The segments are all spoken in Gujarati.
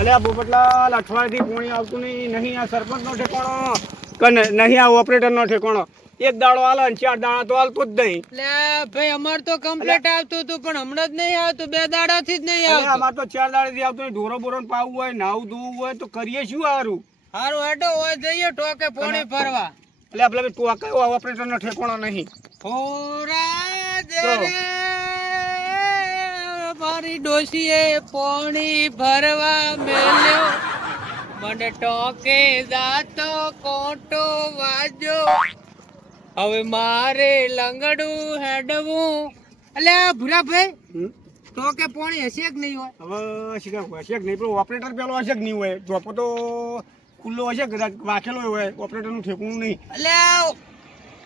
અલ્યા પોપટલાલ અઠવાડિયેથી પોણી આવતું નહીં આ સરપંચનો ઠેકાણો કે નહીં આ ઓપરેટરનો ઠેકાણો. એક દાડો હાલે ને 4 દાડા તો હાલતું જ નહીં. લે ભાઈ અમાર તો કમ્પ્લીટ આવતું હતું પણ હમણાં જ નહીં આવતું, 2 દાડાથી જ નહીં આવતું. અમાર તો 4 દાડાથી આવતું નહીં. ઢોરો બોરો પાવું હોય, નાવું ધોવું હોય તો કરીએ શું હારું? હારું હેડો હોય જઈએ ટોકે પોણી ભરવા. એટલે આપણે તો કયો ઓપરેટરનો ઠેકાણો નહીં. હોરા દે રે મારી ડોશીએ પોણી ભરવા મેલ્યો, મને ટોકે જાતો કોટો વાજો, હવે મારે લંગડું હેડવું. અલ્યા ભૂરાભાઈ ટોકે પોણી હશે કે નહીં હોય? હવે શિકાર હશે કે નહીં, પણ ઓપરેટર પેલો હશે કે નહીં હોય? ધોપો તો ખુલ્લો હશે, કદાચ વાંખેલો હોય, ઓપરેટરનું ઠેકવું નહીં. અલ્યા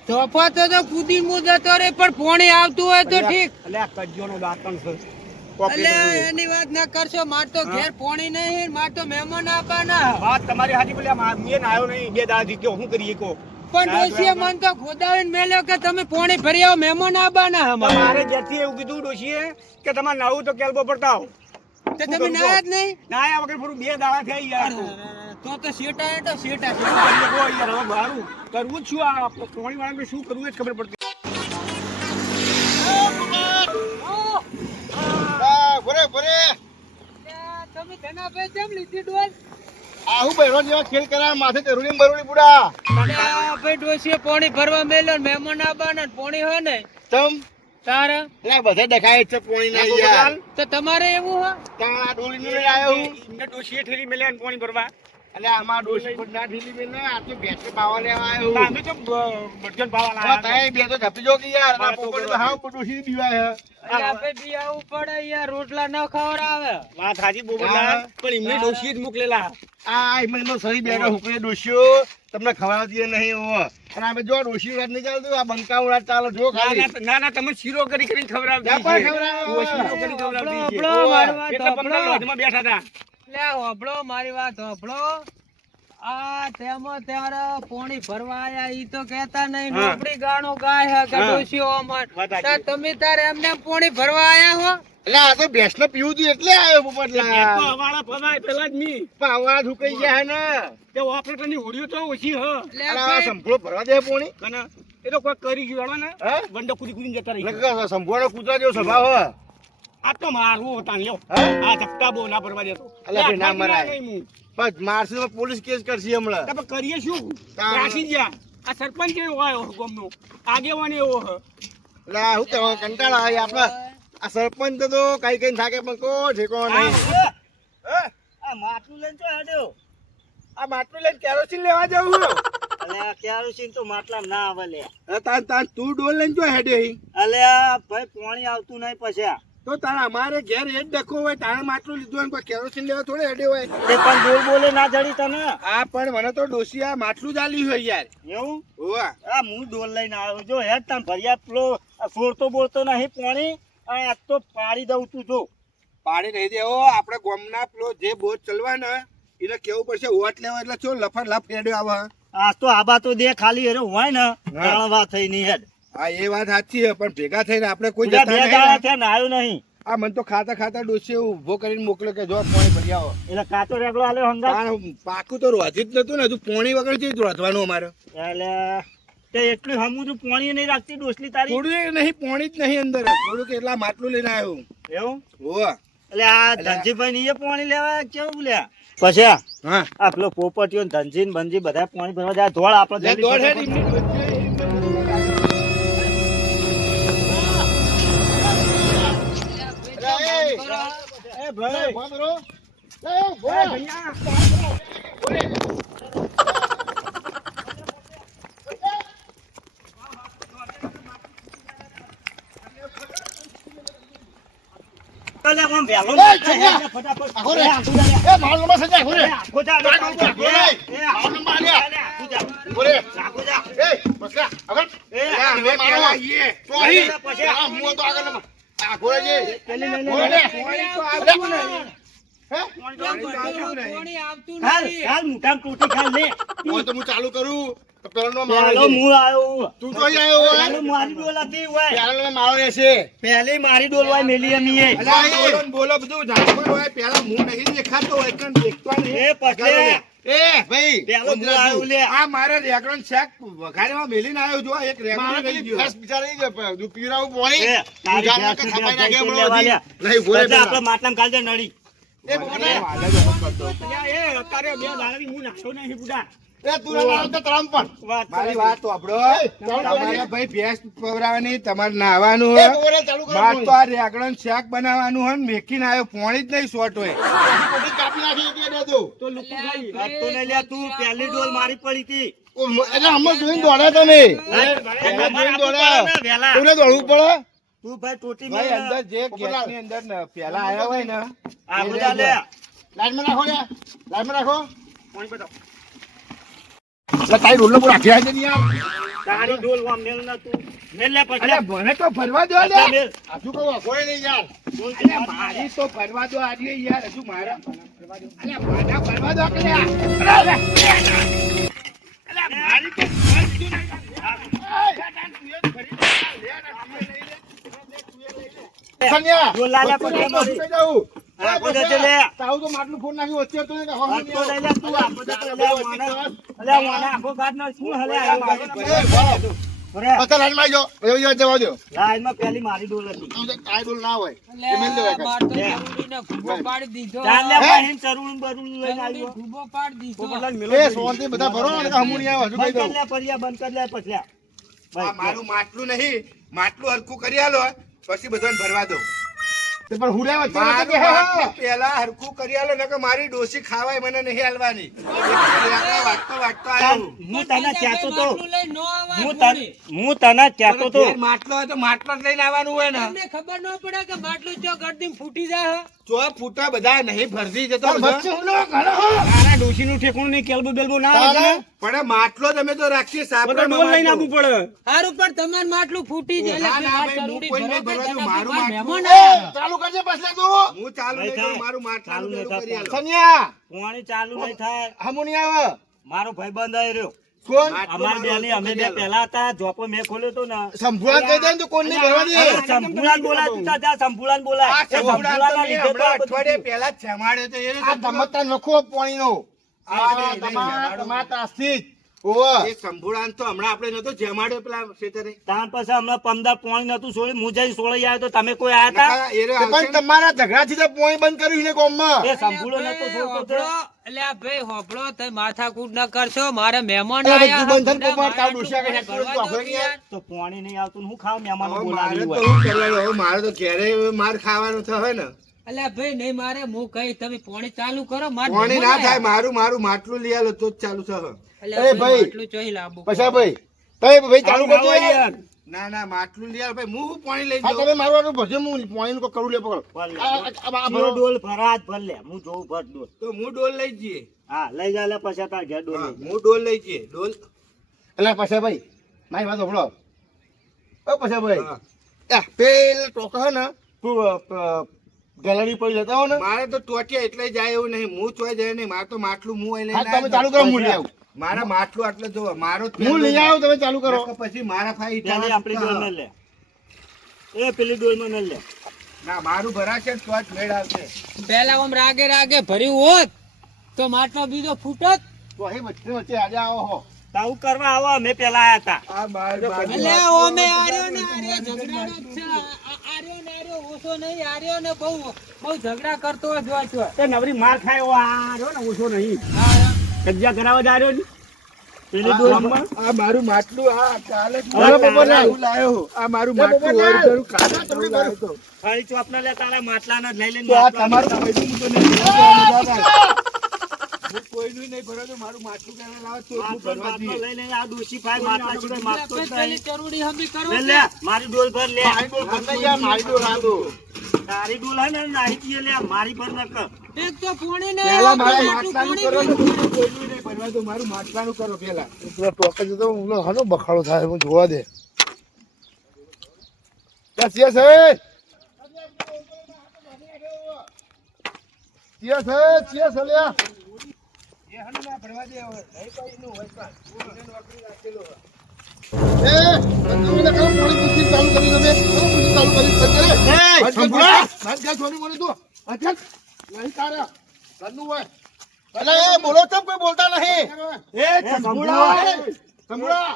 ધોફા તો કૂદી મું જતો રે પણ પોણી આવતું હોય તો ઠીક. અલ્યા કજ્જોનો દાંતણ છે. અલ્યા એની વાત ના કરશો, માર તો ઘેર પોણી નહીં, માર તો મહેમાન આવવાના. વાત તમારી હાજી, બોલ્યા મેં આવ્યો નહીં 2 દાડાથી, કે શું કરીએ કો? પણ ડોશીએ મન તો ખોદાવીને મેલ્યો કે તમે પોણી ભરી આવો, મહેમાન આવવાના. મારે ઘેરથી એવું કીધું ડોશીએ કે તમારે નાવું તો કેલ્બો પડતા આવો. તો તમે નાયા જ નહીં? નાયા વગર પૂરું 2 દાડા થઈ યાર. તો શેટા તો શેટા યાર હવે મારું કરવું જ શું? આ પોણી વાળાને શું કરવું એ જ ખબર પડતી. તમે ધનાભાઈ કેમ લીધી ડોલ? આવું બહેરો જેવા ખેલ કરા માથે જરૂરી બરોડી બુડા. ભાઈ ડોશીએ પોણી ભરવા મેલ્યો ને મહેમાન આવવાના ને પોણી હોય ને તમ તારા એટલે બધે દેખાય છે પોણી ના યાર. તો તમારે એવું હોય? તાણા ડોલી ને લઈ આવ્યો હું. એમને ડોશીએ ઠેલી મેલ્યા ને પોણી ભરવા. એટલે આમાં ડોલી પર ના ઢીલી મેલે, આ તો ભેંસ પાવા લેવા આવ્યો હું. અમે તો બટન પાવા હા, લાયા. તાય બે તો ઝપટી જો કે યાર આ પોપટ હાવ ડોશી દીવા છે. આપણે બી આવું પડે યાર, રોટલા ન ખવડાવે. વાત હાજી બોબલા, પણ એમને ડોશીએ જ મોકલેલા. આ એમાં સરી બેઠો હુકરે ડોશીઓ તમને ખવડાવતી નહીં હો. અને અમે જો ડોશી રાત નહીં ચાલતું, આ બંકાઉ રાત ચાલે જો ખાલી. ના તમે શીરો કરી ખવડાવતી જા પણ છે. ખવડાવો. શીરો કરી ખવડાવતી છે. હબળો, મારી વાત એટલે હબળો. બંને લોજમાં બેઠા હતા. લે હોભળો મારી વાત હોભળો. આ તેમાં ત્યારે પોણી ભરવા આયા ઈ તો કહેતા નહીં, હા. નોકરી ગાણો ગાય હે કે હા. ડોશીઓ અમાર. વાત સાચી. તાર તમે તારે એમને પોણી ભરવા આયા હો? એટલે આ તો ભેંસ ને પીવું હતું એટલે આવ્યો પોપટલા. તો હવાળા ફવાય પેલા જ મી. પણ અવાજ હુકાઈ ગયા ને. તે ઓપરેટરની હોડીઓ તો ઓછી હ. લે અને આ ભાઈ, સંભળો ભરવા દે પોણી. કને એ તો કોઈ કરી ગયો ને હા? વંડો કુદી કુદીને જતા રહી. નકર સંભળો કૂતરા જેવો સ્વભાવ હે. આ તો મારવું હતા લ્યો. હા? આ ધક્કા બહુ ના ભરવા દેતો. અલા ભાઈ, ના મરાય. નહીં હું. બસ મારશે તો પોલીસ કેસ કરશે હમણાં. તો પણ કરીએ શું? તાણ. રાશી ગયા. આ સરપંચ એવો હોય ગામનો. આગેવાન એવો હ. એટલે આ શું કહેવાય, કંટાળો આવે આપણે. આ સરપંચ તો કઈ કઈ થાકે પણ કોઈ ઠેકો નહીં. આ માટલું લઈને તો હેડ્યો. આ માટલું લઈને કેરોસીન લેવા જવું. અલ્યા કેરોસીન તો માટલામાં ના આવે લે. તાર તું ડોલ લઈને જો હેડે હી. અલ્યા ભાઈ પાણી આવતું નહીં પછી. તો તારા અમારે ઘેર એ જ ડખો હોય, તારે માટલું લીધું હોય ને કોઈ કેરોસીન લેવા થોડે હેડે હોય. તે પણ બોલ બોલે ના જડી તને. આ પણ મને તો ડોસી આ માટલું જ આલ્યું હોય યાર. એવું? હોવા. આ હું ડોલ લઈને આવ્યો. જો હેડ તને ભર્યા પેલો સોરતો બોલતો નહીં પાણી. આ તો પાડી દઉં તું જો. પાડી નહીં દેવો. આપણે ગામના પેલો જે બોટ ચલવા ને એને કેવું પડશે વોટ લેવા એટલે ચો લફર લફ હેડ્યો આવે. આ તો આબા તો દે ખાલી એરો હોય ને જાણવા થઈ નહીં હેડ. હા એ વાત સાચી છે, પણ ભેગા થઈને આપણે કોઈ બીજા જતા બે નહીં દાડા ને. થયા ને આવ્યું નહીં. આ મને તો ખાતા ખાતા ડોસી ઉભો કરીને મોકલ્યો કે જો પાણી ભરી આવો. એટલે કાચો રેગલો આલ્યો હંગા. પણ પાકું તો રોજી જ નતું ને, હજુ પોણી વગર છે રોધવાનું અમારે. એટલે તે એટલું હમું તું પાણી નહીં રાખતી ડોસલી તારી. થોડું એ નહીં, પોણી જ નહીં અંદર. થોડું કે એટલા માટલું લઈને આવ્યો. એવું? હોવા. એટલે આ ધનજીભાઈ ની એ પાણી લેવા કેવું લ્યા? પછી હા આ પેલો પોપટીઓ ને ધનજી ને બંજી બધા પાણી ભરવા જાય. ધોળ આપણે લે જલ્દી દોડ હેડ ફટાફટ. એમની વચ્ચે. એ ભાઈ ઉભા કરો. લે, ઉભો. ચાલે આમ વહેલો એ, ચંગા. ફટાફટ. આખો રે. એ આખું જા લે. એ મારો નંબર સંજય, આખો રે. આખું જા લે. આખું જા. એ, એ, મારો નંબર આલ્યા. આખું જા. આખો રે. આખું જા. એ, બસ કા, આગળ. એ, એ, હવે મારો. તો અહીં. પછી. આ મું તો આગળ નંબર. આખો રે જે. પેલી લઈ લે. આખો રે. પોણી તો આવતું નહીં. હે? પોણી આવતું હાલ નહીં. હાલ મોઢામાં ટોટી ખાલ લે. હવે તો હું ચાલુ કરું. તો પેલાનો પેલો મારો હું આવ્યો. તું તો અહીં આવ્યો હોય પેલો મારી ડોલ હતી હોય. પેલાનો મારો રહેશે પહેલી મારી ડોલ હોય મેલી અમીએ. અલ્યા, બોલો ને બોલો બધું ઝાડખંડ હોય પેલા હું નહીં દેખાતો હોય કણ દેખતો નહીં એ પછી એ ભાઈ પેલો હું આવ્યો લે. આ મારા રેગણો શાક વઘારેમાં મેલીને આવ્યો જો એક રેગણો લઈ ગયો ફેસ બિચારી ગયો દુ પીરાવું પોણી એ, તારી ઉજાડના ભેંસ ખપાઈ ભેંસ નાખ્યો લેવા હમણાં લ્યા. નહીં બોલે પછી આપણે પેલા માટલામાં કાઢી દે નળી. એ બોલે અલ્યા, એ અત્યારે બે દાડાની હું નાખતો નહીં બુડા. એ તું ના તો તરામ પણ મારી વાત તો આપણો તમારે ભાઈ ભેંસ પવરાવાની, તમારે નાહવાનું એ હોય. બોલે ચાલુ કરો માર તો આ રેગણો શાક બનાવવાનું હોય ને મેકીને આવ્યો પોણી જ નહીં શોર્ટ હોય. પોણી કાપી નાખી એટલે દે દો તો લુકુ ખાઈ. કાઢતો નહીં લ્યા તું. પહેલી ડોલ મારી પડી હતી. એટલે હમણાં જોઈને દોડ્યા તમે પહેલા જોઈને આપવું દોડ્યા પડે ને વહેલા. તું દોડવું પડે તું ભાઈ ટોટી ભાઈ મેલ. અંદર જે ગેસની અંદર ને પેલા આયા હોય ને આ બધા લે. લાઈનમાં રાખો લે લાઈનમાં રાખો પાણી બતાવો. એટલે તારી રોડનો પૂરા આખી છે યાર તારી ડોલ માં મેલ ના તું. મેલ લે પછી. અલ્યા, મને તો ફરવા દો લે. પછી મેલ. હજુ કહું કોઈ નહીં યાર અલ્યા, મારી તો ફરવા દો આજે યાર, હજુ મારા અલ્યા, મારા ફરવા દો કે યાર. અલ્યા, મારી તો કન્યા ડોલ લાલ્યા પછી અમારી. કઈ જાઉં આ બધા છે લે. તારું તો માટલું ફોન નાખ્યું વચ્ચે તો ને હાથ તો લઈ લે તું. આ બધા તો લે. અલ્યા, વાના આખો ગાંઠ નો શું હલે આવ્યો મારો? બરે. પતા લાઈનમાં આવી જાઓ જવા દો લાઈનમાં પહેલી મારી ડોલ હતી. આ ડોલ ના હોય એ મેલ દો ચાલ લે ભાઈ, એમ ચરુણ બરુણ લઈને આવ્યો. પોપટલાલ મેલો એ નહીં. સોંતી બધા ભરો ને હમું નહીં આવે હજુ કહી બંધ દઉં કર લે પરિયા, બંધ કર લે પછી લે. આ મારું માટલું નહીં, માટલું હરખું કરી આલો પછી બધાને ભરવા દો. તે પણ હું લેવા વચ્ચે મારું નતો કે હા. માટલું પેલા હરખું કરી આલો નકર મારી ડોસી ખાવાય મને નહીં આલવાની. વાગતો વાગતો આવ્યો. હું તને કહેતો તો. હું તને કહેતો તો. ઘેર માટલો હોય તો માટલો જ લઈને આવવાનું હોય ને. ખબર ન પડે કે માટલું ચો ગરદી ફૂટી જાય જો ફૂટા બધા નહીં ભરતી જતો પણ બધો. વચ્ચે હું લેવા ઘરે હો. તારા ડોશીનું ઠેકાણું નહીં, કેલ્બો બેલ્બો ના આવે તારે? તને? પણ માટલો તમે તો રાખીએ સાપડા ડોલ લઈને આવવું પડે. સારું પણ તમારું માટલું ફૂટી જાય ના, ના, એટલે ભાઈ, હું કોઈ નહીં ભરવા દઉં. મારું મહેમાન માટલું. આવ્યા. ચાલુ કરજે પછી તું હું ચાલુ નહીં કરું, મારું માટલાનું ચાલુ પેલું નહીં કરી આલો. કન્યા પાણી ચાલુ નહીં થાય. હમું નહીં આવે મારો ભાઈબંધ આવી રહ્યો. કોણ અમાર બેની અમે બે પહેલા હતા. જોપો મેં ખોલ્યો તો ને. સંભુઆ કહી દે ને તો કોણ નહીં ભરવા દે અરે, સંભુલાને બોલાય તું તાર જા, સંભુલાને બોલાય. આ એ સંભળાતો સંભુલાના નહીં, લીધે તો આ હમણાં બધું અઠવાડિયે પહેલા જ જમાડ્યો તો એને આ તો ધમકતા નખો પાણીનો આ નહીં, તમારા નહીં, તમારા ત્રાસથી જ ઓવે એ સંભુડાન તો હમણાં આપણે નતો જમાડ્યો પેલા ખેતરે. તાર પછી હમણાં 15 પાણી નતું છોડ્યું. હું જઈને છોડી આવ્યો તો તમે કોઈ આયા હતા? નકા એરો તે આવશે પણ તમારા ઝઘડાથી તો પોણી બંધ કર્યું ને ગામમાં એ સંભુલો નતો છોડતો તો. એટલે આ ભાઈ હોભળો તમે માથાકૂટ ન કરશો મારે મહેમાન અરે ભાઈ, આયા તું બંધ થઈને બધા કોક વાર તાવ મારા ડોશિયા કે આટલું હેઠળ ભરવા દો તો યાર. તો પાણી નહીં આવતું ને હું ખાવ મહેમાનો હવે મારે બોલાવી તો હોય. શું કરવાનું? હવે મારે તો ઘેરે માર ખાવાનું થશે ને. એટલે આ ભાઈ નહીં મારે હું કઈ તમે પાણી ચાલુ કરો મારે પાણી મહેમાન ના થાય, આયા. મારું માટલું લઈ આલો તો જ ચાલુ થશે. એટલે એ ભાઈ. માટલું ચોહી લાવવું પછી ભાઈ તઈ ભાઈ ચાલુ આવું ના કરજો હોય યાર. યાર. ના ના માટલું લઈ આલો ભાઈ, હું શું પાણી લઈ હા જાઉં? તમે મારું આટલું ભરજો હું પાણીનું કોઈ કરું લે પકડો ભર લે. આ જો ભરો. ડોલ ભરા જ ભર લે. હું જોઉં ભર ડોલ. તો હું ડોલ લઈ જઈએ. હા લઈ જા લે પછી તાર ઘેર ડોલ હા, લઈ જા. હું ડોલ લઈ જઈએ. ડોલ એટલે પછી ભાઈ મારી વાત સાંભળો ઓ પછી ભાઈ હા. આ પેલ ટોકા હે ને તું ગેલેરી પર જતા હો ને મારે તો ટોટિયા એટલે જાય એવું નહીં, હું ચોય જાય નહીં. મારે તો માટલું હું અહીં હા લઈને તમે ચાલુ કરો હું લઈ આવું મારા માટલું આટલે જો મારો જ હું લઈ આવું તમે ચાલુ કરો નકર પછી મારા ફાઈ પેલી આપણી ડોલ ને લે. એ પેલી ડોલ માં ન લે. ના મારું ભરાશે ને તો જ મેળ આવશે. પેલા આમ રાગે રાગે ભર્યું હોત તો માટલો બીજો ફૂટત. તો અહીં વચ્ચે વચ્ચે આજે આવો હો તાવું કરવા આવો અમે પેલા આયા હતા. આ બાજુ એટલે ઓમે આર્યો ને આર્યો ઝઘડાનો જ છે. આર્યો ને આર્યો ઓછો નહીં, આર્યો ને બહુ બહુ ઝઘડા કરતો હોય જોવા જોવા. તે નવરી માર ખાય એવો આ રહ્યો ને ઓછો નહીં. કજ્જા કરાવવા જ આવ્યો ને. પેલી ડોલ આ મારું માટલું આ કાલે અરે પોપટલાલ. હું લાયો. આ મારું એ માટલું પોપટલાલ. ઓર કરું કાલે તમને તમને મારું. તો. ફરી ચોપના લે તારા માટલાના જ લઈ લઈને તો આ માટલા. તમારું કોઈનું તો નહીં ભરવાનું. હું કોઈનું નહીં ભરવાનું. મારું માટલું પહેલા લાવો તો હું માટલો ભરવા માટલો દઈએ. લઈ લઈને આ ડોશી ફાય માટલા સિવાય માટલો જ પેલી નહીં. ચરૂડી હમી કરો લે લે મારી ડોલ ભર લે. મારી ડોલ ભરતા યાર મારી ડોલ આ દો તારી ડોલ હે ને નાહી દઈએ લે. મારી ભર ન કર. એક તો પોણી ને પહેલા મારા માટલું માટલાનું પોણી કરો ને. પીવું. કોઈનું નહીં ભરવા દો. મારું માટલાનું કરો પહેલા. પેલા ટોકા જતો હું હાલો બખાડો થાય હું જોવા દે ત્યાં સિયા સાહેબ સિયા સાહેબ સિયા સલ્યા બોલો તમ કોઈ બોલતા નહીં એ સંભુડા. સંભળા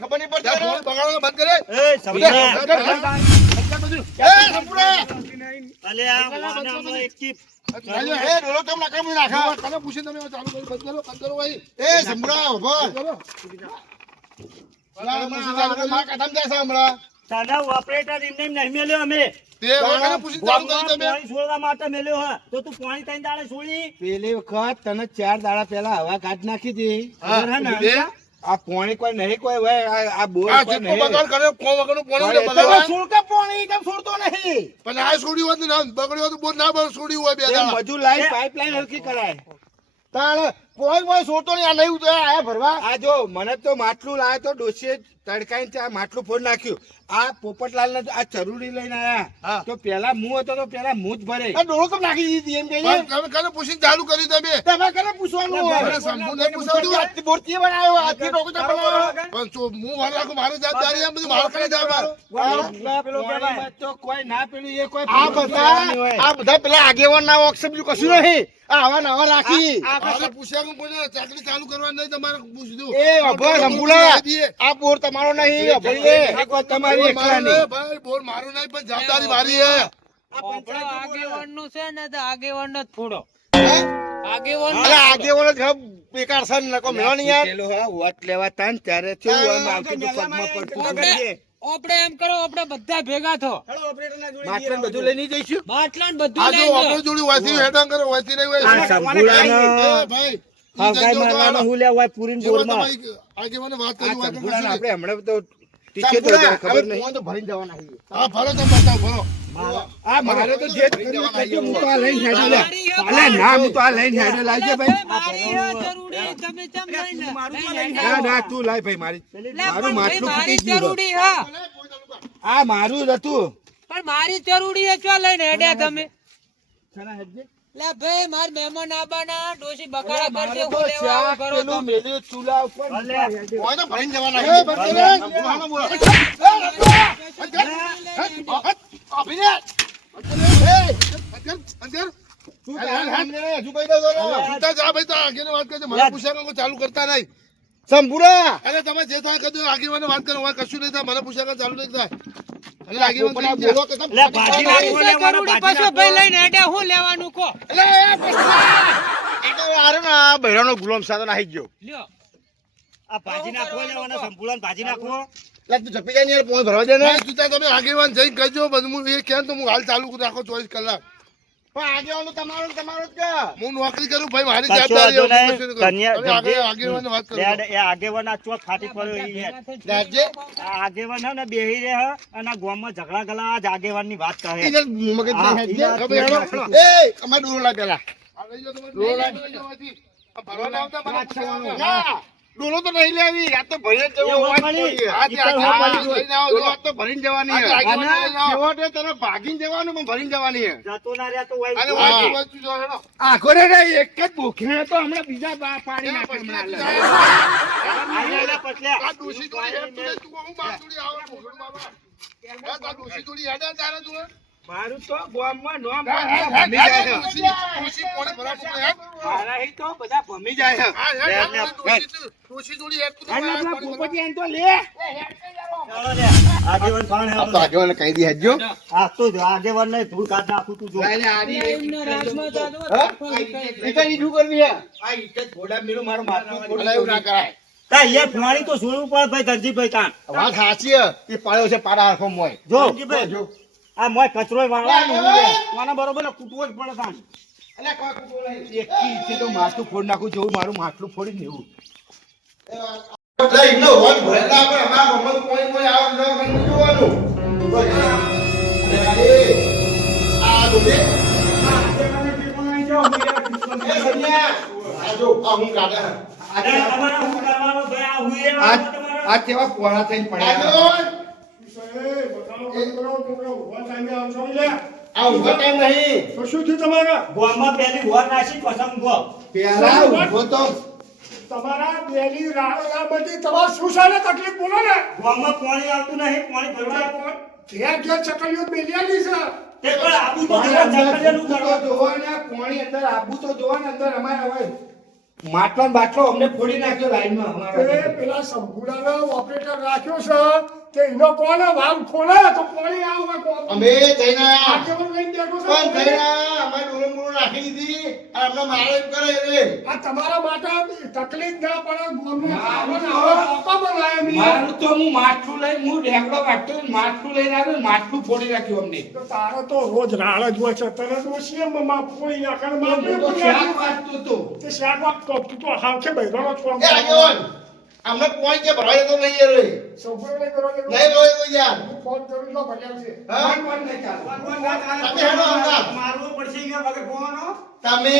ખબર નહીં પડતી બગાડો બંધ કરે એ સંભુડા. એ સંભળા અલે આ વાનામાં એક ચીપ. એ ડોલો તમ નાખા નાખા તને પૂછી તમે ચાલુ કરી બંધ કરો ભાઈ એ સંભળા ઉભા તને ઓપરેટર એમને નહીં મેલ્યો અમે. ગામમાં પાણી છોડવા માટે મેલ્યો હે. તો તું પાણી ત્રણ દાડે છોડી. પેલી વખત તને 4 દાડા પહેલા હવા કાઢ નાખી હતી ખબર હે ને? આ પાણી કોઈ નહીં કોઈ હોય આ બોર કોઈ નહીં. તમે છોડકા પાણી કેમ છોડતો નહીં પણ આ છોડ્યું હોત ને બગડ્યું હોત બોર ના છોડ્યું હોય બે એ દાડા મજૂર લાઈન પાઇપલાઈન હરખી કરાય. તાણ કોઈ છોડતો નહીં આ નહીં ઉતરે આયા ભરવા આ જો મને તો માટલું લાવ્યો તો ડોશીએ તડકાઈને ત્યાં માટલું ફોડ નાખ્યું. આ પોપટલાલ ને આ ચરૂડી લઈને આયા તો પેલા હું હતો તો પેલા હું જ ભરે. આ ડોળો કેમ નાખી દીધી એમ કહીએ તમે કને પૂછીને ચાલુ કરી તમે કને પૂછવાનું હોય સંપૂર્ણ પૂછાતું આટલી બોરતી બનાવ્યો આટલી ડોકો બનાવ્યો પણ તો હું વાર રાખું મારી જવાબદારી આ બધી માર કરે પાણીમાં તો કોઈ ના પેલું એ કોઈ આ બધા પેલા આગેવાન ના ઓક્સ બીજું કશું નહીં આ આવા નવા રાખી આ પૂછ્યા કોને ચાકરી ચાલુ કરવા નહીં તમારે પૂછજો એ અભર સંપૂર્ણ આ બોર તમારો નહીં અભર તમારી એકલાની. ભાઈ બોર મારો નહીં પણ જવાબદારી મારી હે આગેવાનનું છે ને તો આગેવાનનો જ ફોડો. અરે આગેવાન જ બેકાર છે ને કો મેળો નહીં યાર પેલો હા વોટ લેવા તા ને ત્યારે થયું આમ આવતું હતું પગમાં પડતું હતું. આપણે એમ કરો આપણે બધા ભેગા થો. માટલું ને બધું લઈને જઈશું. બાટલા ને બધું આ જો લઈ આપણો જોડી વાસી હેડન કરો વાસી નહીં હોય આ સંપૂર્ણ ભાઈ હગાઈ મારવાનો હું લેવા હોય પૂરીને બોરમાં. આગેવાને વાત આ કરી વાત સંપૂર્ણ આપણે હમણાં તો ટીચર તો હતા, ખબર નહીં. તો ભરીને જવાના હા ભરો તમે બતાવો ભરો આ મારે તો જે કરવું કરજો, હું તો આ લઈને હેડો લે. અલે ના હું તો આ લઈને હેડો લાવજે ભાઈ. મારી હે જરૂરી તમે ચમ લઈને ના ના તું લાય ભાઈ મારી મારું માટલું મારી ફૂટી ગયું. જરૂરી હા આ મારું જ હતું. પણ મારી જરૂરી હે ચો લઈને હેડ્યા તમે લે ભાઈ માર મહેમાન આબાના ડોસી બકાડા કરશે હું લેવા આવું કરો પેલું તમે. મેલ્યું ચૂલા ઉપર. હોય તો ભરીને જવાના એ બંધ બોલો અભિને અંદર તું હજુ કહી દો જા ભાઈ તો આગેને વાત કરજો મને પૂછ્યા કોઈ ચાલુ કરતા નહીં સંપૂર્ણ અરે તમે જે થાય કદો આગેવાને વાત કરો હોય કશું નહીં થાય મને પૂછ્યા ચાલુ નહીં થાય અરે આગેવાન બોલો કે તમે લે ભાજી નાખો લેવાનો જરૂરી ભાજી પાછો ભાઈ લઈને હેડ્યા હું લેવાનું કો એટલે એ તો આરે ના બહેરાનો ગુલામ સાદો નાહી ગયો લ્યો આ ભાજી નાખો લેવાનો સંપૂર્ણ ભાજી નાખો. લા તું જપી જાય ને યાર પોઈ ભરવા દે ને તું તમે આગેવાન જઈને કહેજો બધું હું એ કેમ તો હું હાલ ચાલુ રાખો 24 કલાક પણ આગેવાનો તમારો જ કે હું નોકરી કરું ભાઈ મારી જવાબદારી આગેવાન વાત કરો એ આગેવાન આ ચોક ફાટી પડ્યો ઈ હે. રાજ્ય આ આગેવાન હે ને બેહી રહે હે અને આ ગામમાં ઝઘડા ગલા આજ આગેવાનની વાત કહે. એને મગજ હા, નહીં ઈ ખબર હેડો વાત એ અમાર ડોરો લા પેલા ડોરો લા ભરવા આવતા મને પૂછવાનું ના ડોલો તો નહીં લેવી આ તો ભરીને જવું એ હોપાળી, આ તો ભરીને જવાની છે છેવટે તને ભાગીને જવાનું પણ ભરીને જવાની છે જતો ના રહ્યા તો હોય. અને વાંચી જો હેડો આખો રે એક જ ભૂખ્યા તો હમણાં બીજા પાડી નાખે હમણાં. આયા પછલ્યા. આ ડોશી જોડી હેડ તું હું બાપ જોડી આવો ભોગણ બાબા આ ડોશી જોડી હેડ તારે તું મારું તો ગામમાં નોમ હેડ ભમી જાય છે. ડોશી કોને ભરા પકડે હેડ મારા અહીં તો બધા ભમી જાય છે. ડોશી જોડી હેડ તું અને પેલા પોપટી આને તો લે. ચાલો લે. આગેવાન કોણ હે? આગેવાને કહી દી હેડજો આ તો જો આગેવાન નહીં ધૂળ કાઢ નાખું તું જો. લાય આરી એમના રાજમાં જાદુ ઈટા ઈઠું કરવી હે આ ઇજ્જત ઘોડા મેલું મારું માટલું બોલા એવું ના કરાય તા યાર પાણી તો છોડવું પડે ભાઈ ધનજીભાઈ કાન. વાત સાચી હે એ પાડ્યો છે પાડા હાથો મોય જો આ મોય કચરો વાળવાનો મને બરોબર કૂટવો જ પડે કાન. એક થી તો માટલું ફોડ નાખું જેવું મારું માટલું ફોડી ને એવું. લઈ નો વાત ભરેલા આપણે અમાર મમ્મી કોઈ કોઈ આવ ન ગણ જોવાનું આ દોબે એ સન્યા આ જો આ હું કાઢે અરે તમારે શું કરવાનું ભાઈ આ હુએ આ આ કેવા પોળા થઈને પડ્યા. આ ઊંઘો ટાઈમ નહીં. તો શું થયું તમારા ગોમાં પેલી વોર નાસી પછી ઊંઘો. પહેલા ઊંઘો તો તમારા બેની રાડો બધી તમારે શું છે ને તકલીફ બોલો ને ગોમાં પાણી આવતું નહીં, પાણી ભરવા ઘેર ઘેર ચકલીઓ મેલિયાની છે તે પણ આબુ તો ઘણા ચકલિયાનું તો કરવા. જોવા ને પાણી અંદર આબુ તો જોવા ને અંદર અમારે હવે માટલો ને બાટલો અમને ફોડી નાખ્યો લાઈનમાં એ અમારા પેલા સંપૂર્ણ ઓપરેટર રાખ્યો છે કે એનો કોને વાવ ખોલે તો પાણી આવે કોણ અમે જઈને આયા. આગેવાન લઈને બેઠો છે પણ જઈને આયા. અમારે ડોલમ નાખી દીધી અને અમને મારે એમ કરે રે. આ તમારા માટે તકલીફ ના પડે ગોમને આવવાને આવા પાપા બનાયા મી મારું તો હું માટલું લઈને હું ઢેકડો વાગતો ને માટલું લઈને આવ્યો ને માટલું ફોડી નાખ્યું અમને તો તારો તો રોજ રાળ જ હોય છે તને દોષીએ માં ફોડી નાખે હું માં તો શાક વાગતો હતો તે શાક વાગતો તું તો હાવ છે બૈરાનો જ કોમ એ આગેવાન, અમને કોઈ કે ભરાય તો નહીં યાર રે. સંપૂર્ણ નહીં કરવા દેવું. નહીં રોય તો યાર. હું ફોન કરું તો ભર્યા છે હા? કોણ નહીં ચાલે. તમે હેડો હમણાં. મારવું પડશે કે વગર ફોનો. તમે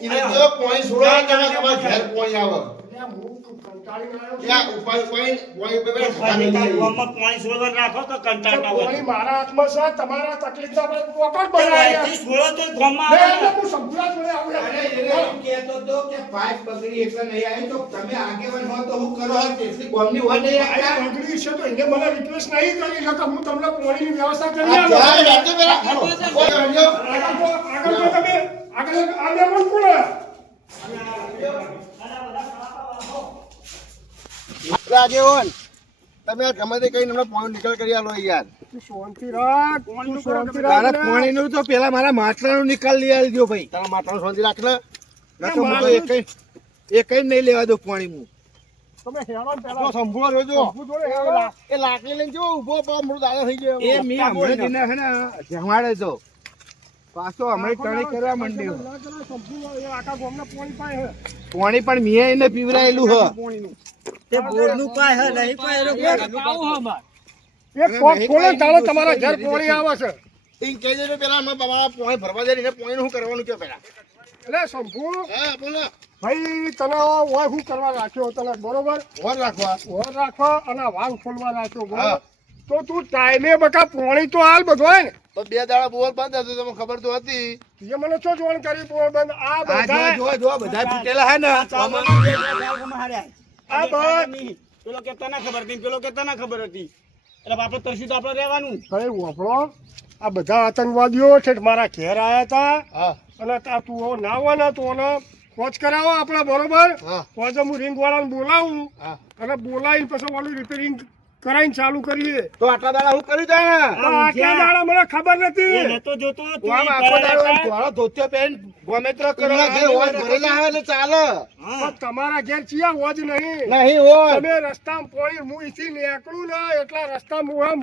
એને જો કોઈ છોડો ને તમે તમારા ઘેર કોઈ આવે. એટલે હું કંટાળીને આવ્યો છું. ત્યાં ઉપાય કોઈ કોઈ બે ફરી તાર ગોમાં પાણી છોડવા રાખો તો કંટાળ ના પાણી હોય. મારા હાથમાં છે તમારા તકલીફ ના પડે પોકટ તે બનાવ્યા વહેતી છોડો તો ગોમાં એટલે આવે. હું સંપૂર્ણ જોડે આવું અરે એને એમ કહેતો હતો કે પાઇપ બગડી એટલે નહીં આવી તો તમે આગેવાન હો તો હું કરો હો તેટલી ગોમની હોય નહીં આ રાખતા. બગડી છે તો એને મને રિક્વેસ્ટ નહીં કરી એટલે હું તમને પાણીની વ્યવસ્થા કરી આ આલું. જાય રાજ્ય પેલા કરો. કોઈ રાજ્ય. આગળ તો તમે આગળ આ મેમન કોણ રાજેવન, તમે આ ગમે તે કહીને અમને પોઈન્ટ નીકળ કરી આલો યાર. તું શાંતિ રાખ તું શાંતિ તારા રાખ ને. પાણીનું તો પેલા મારા માટલાનું નિકાલ લઈ આવજો ભાઈ. તારા માટલાનું શાંતિ રાખ ને. નકર હું તો એકઈ નહીં લેવા દઉં પાણી હું. તમે હેરાન આપણો પહેલા સંભળો જોજો. સંભુ જોડે હેરાન. એ લાકડી લઈને જો ઊભો પગ મૃત દાદા થઈ ગયો. એ મેં હમણાં જ એને હે ને જમાડે તો પાછો હમણાં ટણી કરવા માંડ્યો. ના કરો, સંભુ એ આખા ગામના પાણી પાય છે. પાણી પણ મેં એને પીવરાયેલું હ. પાણીનું. તે બોરનું પાય હે નહીં પાય એ લોકો. એક કોક ખોલે ને તારે તમારા ઘર પાણી આવે છે ઈ કહી દેજો પેલા અમે તમારા પોઈન્ટ ભરવા દે ને પોઈન્ટ શું કરવાનું કયો પેલા. એટલે સંભુ હા બોલો. ભાઈ તને ઓય શું કરવા રાખ્યો તને બરોબર ઓર રાખવા. ઓર રાખવા અને વાવ ખોલવા રાખ્યો હા. બરોબર તો તું ટાઈમે બકા પાણી તો હાલ બધો હોય ને તો 2 દાડા બોર બંધ હતો તમને ખબર તો હતી. એ મને શું જોણ કરી બોલ બંધ આ આ બધા જો બધા તૂટેલા હે ને આમાં આ બધ પેલો કે તને ખબર હતી પેલો કે તને ખબર હતી એટલે આપણે તરશું તો આપણે રહેવાનું. ભાઈ વાપરો આ બધા આતંકવાદીઓ છે મારા ઘેર આયા હતા હા અને તું ના હોય ને તો એને કોચ કરાવો આપણે બરોબર હા કોચ હું રિંગ વાળાને બોલાવું હા. અને બોલાવીને પછી ઓલું રિપેરિંગ કરાવીને ચાલુ કરીએ તો આટલા દાડા હું કર્યું તા ને આ ક્યાં દાડા મને ખબર એ નથી નતો જોતો તું આમ ઈ આખો દાડો કરાયા એમ ધોળો ધોતિયો પહેરીને ગોમેત્ર કરો એમના ઘેર ઓર ભરેલા આવે એટલે ચાલે. હા. પણ તમારા ઘેર ચિયા હોજ નહીં નહીં ઓર. તમે રસ્તામાં પોણી હું અહીંથી નીકળું ને એટલા રસ્તામાં હું આમ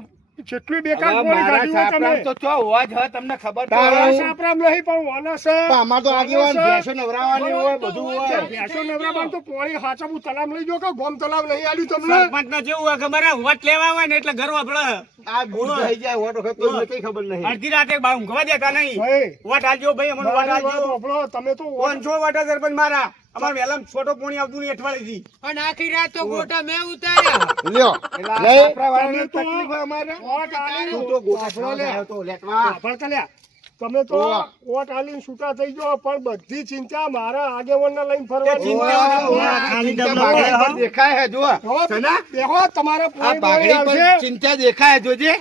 જેટલું બેકાર હવે પોણી મારા કાઢ્યું હોય સાપરામ તમે તો છો હોવા જ હવે તમને ખબર તો તારા હોય. સાપરામ નહીં પણ વાના છે પણ અમાર તો આગેવાન વાના છે. ભેંસો નવરાવાની હોય બધું હોય. ભેંસો નવરાબાન તો પોણી હાચવું તલામ લઈ જો કે ગોમ તલાવ નહીં આલ્યું તમને સરપંચને જેવું હોય ખબર હે વોટ લેવા હોય ને એટલે ઘર વાપરે. આ ભૂલ થઈ જાય ઓટો ખતો મને કઈ ખબર નહીં. અડધી રાતે બા ઊંઘવા દેતા નહીં. ભાઈ વોટ આલજો ભાઈ અમને વોટ મારી વાત આલજો. સાંભળો, તમે તો 500 વોટ હે સરપંચ મારા. અમાર વહેલા છોટો પોણી આવતું નહીં અઠવાડિયેથી. અને આખી રાત તો ગોટા મેં ઉતાર્યા લ્યો એટલે આ લઈ. સાપરાવાળાને તમે તો તકલીફ હોય અમારે. વોટ આલીને તું તો ગોટા વાપરો લે. ખાવા તો લેટવા. વાપર કલ્યા. તમે તો ઓવા. વોટ આલીને છૂટા થઈ ગયો પણ બધી ચિંતા મારા આગેવાનને લઈને તે ફરવાની ચિંતા ઓવા, ઓવા, ઓવા. ખાલી ચિંતા ડબલો બાગડી હોય, પર દેખાય હે જુઓ. જો, સના? દેખો તમારે આ પોણી બાગડી આવશે પર ચિંતા દેખાય જોજે.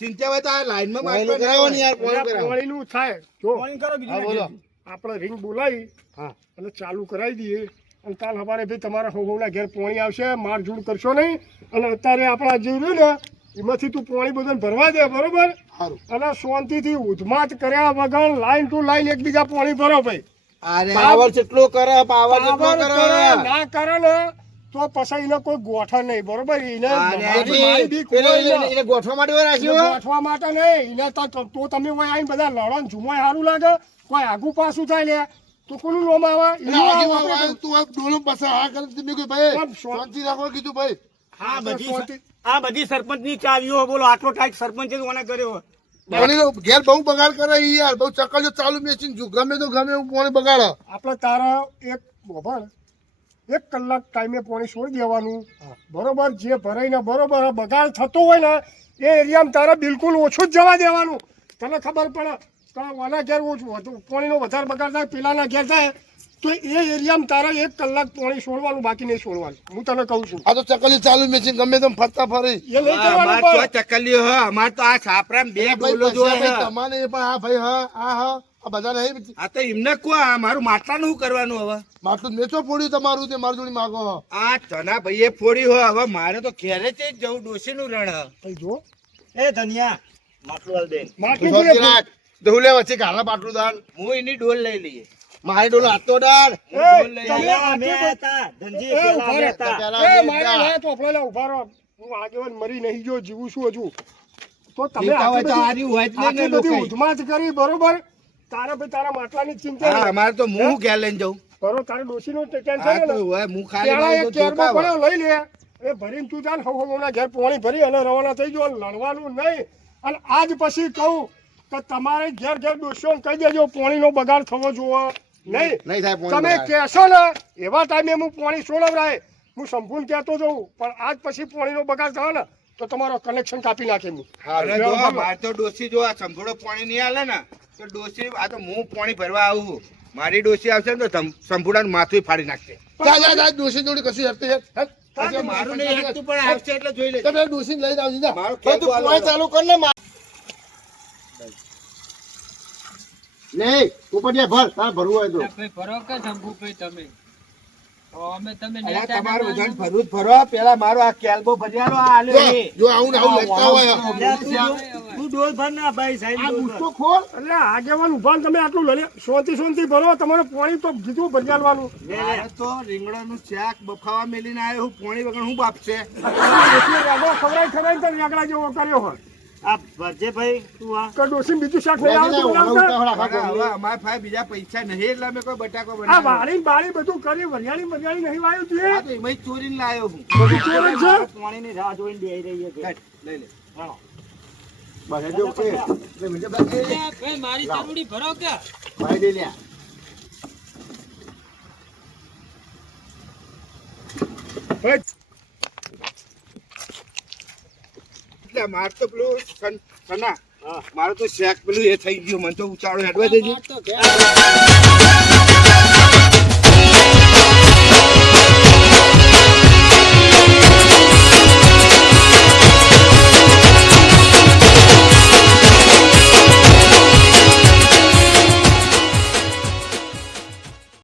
ચિંતા હોય તો આ લાઈનમાં પોઈન્ટ મારતો કરાવો ને યાર પોઈન્ટ એટલે કરાવો. પોણીનું થાય જો પોણી કરો બીજું હા બોલો. આપણે રિંગ બોલાવી હા. અને ચાલુ કરાવી દઈએ અને કાલ સવારે ભાઈ તમારા હોવના ઘેર પોણી આવશે માર જોડ કરશો નહીં અને અત્યારે આપણા જે રહ્યું ને એમાંથી તું પોણી બધું ભરવા દે બરોબર સારું. અને શાંતિથી ઉધમાત કર્યા વગર લાઈન ટુ લાઈન એકબીજા પોણી ભરો ભાઈ અરે પાવર કેટલો કરે પાવર કેટલો પાવર કરે કરે ના કરે ને તો પછી એને કોઈ ગોઠણ નહીં બરોબર એને અરે, મારી મારી બીક પેલો હોય એને- ને. એને ગોઠવા માટે હોય રાખ્યો હોય? ગોઠવા માટે નહીં એને તો તમે હોય આવીને બધા લડો ને ઝુમાય સારું લાગે કોઈ આગુ પાછું થાય લે તો કોનું લોમ આવે એટલે એનું આગેવાન આવે. વાળા તું આ ડોલો પાસે આ કરે તમે કોઈ ભાઈ પણ શાંતિ રાખો કીધું ભાઈ. આ બધી સરપંચની ચાવીઓ બોલો આટલો ટાઈટ સરપંચે જ ઓને કર્યો. પાણીનો ઘેર બહુ બગાડ કરે ઈ યાર બહુ ચકલીઓ ચાલુ મેચિંગ ગમે તો ગમે એવું પાણી બગાડે. આપણે તારા એક બરાબર 1 કલાક ટાઈમે પાણી છોડી દેવાનું બરોબર જે ભરાઈને બરોબર બગાડ થતો હોય ને એ એરિયામાં તારે બિલકુલ ઓછું જ જવા દેવાનું તને ખબર પડે કે ઓના ઘેર પાણીનો વધારે બગાડ થાય પેલાના ઘેર થાય તો એ એરિયામાં તારે 1 કલાક પાણી છોડવાનું બાકી નહીં છોડવાનું હું તને કહું છું આ તો ચકલી ચાલુ મેચિંગ ગમે તેમ ફરતા ફરી એ લઈ જવાનું અમાર પણ. તો ચકલીઓ હ અમાર તો આ સાપરામ બે ડોલો જો હે. તમારે પણ આ ભાઈ આ બધા નહીં આ તો એમને કો આ મારું માટલાનું શું કરવાનું હવે માટલું મેચો ફોડ્યું તમારું તે મારી જોડી માગો હો. આ ચના ભાઈએ ફોડી હો હવે મારે તો ઘેરે જ જવું ડોશીનું રણ હ ભાઈ જો એ ધનિયા માટલું હાલ દે માટલું ઉભો પૂરે રાખ. ધોલે વચ્ચે ગાલા પાટલું દાન હું એની ડોલ લઈ લઈએ મારી ડોલો હાથો ડાળ એ, તમે પેલા આ અમે જો- હતા ધનજી એ, પેલા ઉભા અમે રહે. હતા પેલા એ બે મારી જા. વાત વાપરો લે, ઉભા રહો. હું આગેવાન મરી નહીં ગયો, જીવું છું હજુ. તો તમે જીવતા હોય તો આટલી હારી હોય જ નહીં ને આટલી બધી લોકાઈ. ઉધમાત કરી, બરોબર? તારે ભાઈ તારા માટલાની જ ચિંતા હા નહીં. અમારે તો હું ઘેર લઈને જઉં બરોબર, તારે ડોશીનું ટેન્શન હા નહીં તો ને? હોય હું ખાલી પેલા મારું એક તો કેરમાં ધોકાવા. પડ્યો લઈ લે, એ ભરીને તું જા ને હવના ઘેર પાણી ભરી અને રવાના થઈ ગયો, લડવાનું નહીં. અને આજ પછી કહું કે તમારે ઘેર ઘેર ડોશીઓને કહી દેજો પાણીનો બગાડ થવો જોઈએ નહીં. નહીં થાય પોણી તમે બગાડ. કહેશો ને એવા ટાઈમે હું પાણી છોડવરાય, હું સંપૂર્ણ કહેતો જઉં, પણ આજ પછી પાણીનો બગાડ થયો ને તો તમારો કનેક્શન કાપી નાખે હું. અરે જો મારે તો ડોશી જો આ સંભોળો પાણી નહીં આલે ને તો ડોશી આ તો હું પાણી ભરવા આવું મારી ડોશી આવશે ને તો સંભોળાનું માથું ફાડી નાખશે જા જા જા ડોશી જોડી કશું હેરતી હેર. હેર. આજે મારું નહીં હેકતું પણ આવશે એટલે જોઈ લેજે તમે ડોશીને લઈને આવજો જા. મારું હવે તું કેબો પોણી ચાલુ કર ને નહીં ઉપડિયા ભર તાર ભરવું હોય તો ભાઈ ભરો કે શંભુભાઈ તમે અમે તમે અલા, નેતા તમારું ના બધાને ભરવું જ ભરો પેલા મારો આ કેલ્બો ભર્યાનો આ આલ્યો એ. જો આવું ને આવું લેતા હોય લે, તું ડોલ ભર ના ભાઈ સાહેબ આ ડોલ ભર. ગુસ્સો ખોર એટલે આગેવાન ઉભા ને તમે આટલું લડે શાંતિ ભરો, તમારે પાણી તો કીધું ભરજાલવાનું. મારે તો રીંગણાનું શાક બફાવા મેલીને આવ્યો હું પાણી વગર હું બાપશે ખવડાઈ તો રેગડા જેવો કર્યો હોય આ ભરજે ભાઈ તું આ કે ડોશી બીજું શાક નહીં આવતું બનાવતા. હવે અમારા પાસે બીજા પૈસા નહીં એટલે અમે કોઈ બટાકો આ બનાવ્યો. વાળી બાળી બધું કરી વરિયાળી નહીં વાયું તું આ તો એમાંય ચોરીને લાયો હું બધું ચોર જ છે. પાણીની રાહ જોઈને બેહી રહી છે કાઢ, લઈ લે બસ જો કે ભાઈ મારી ચરૂડી ભરો કે ભાઈ દે લ્યા ભાઈ, એટલે મારે તો પેલું સના મારું તો શાક પેલું એ થઈ ગયું મને તો ઉચાળો હેડવા દેજે આ તો ઘેર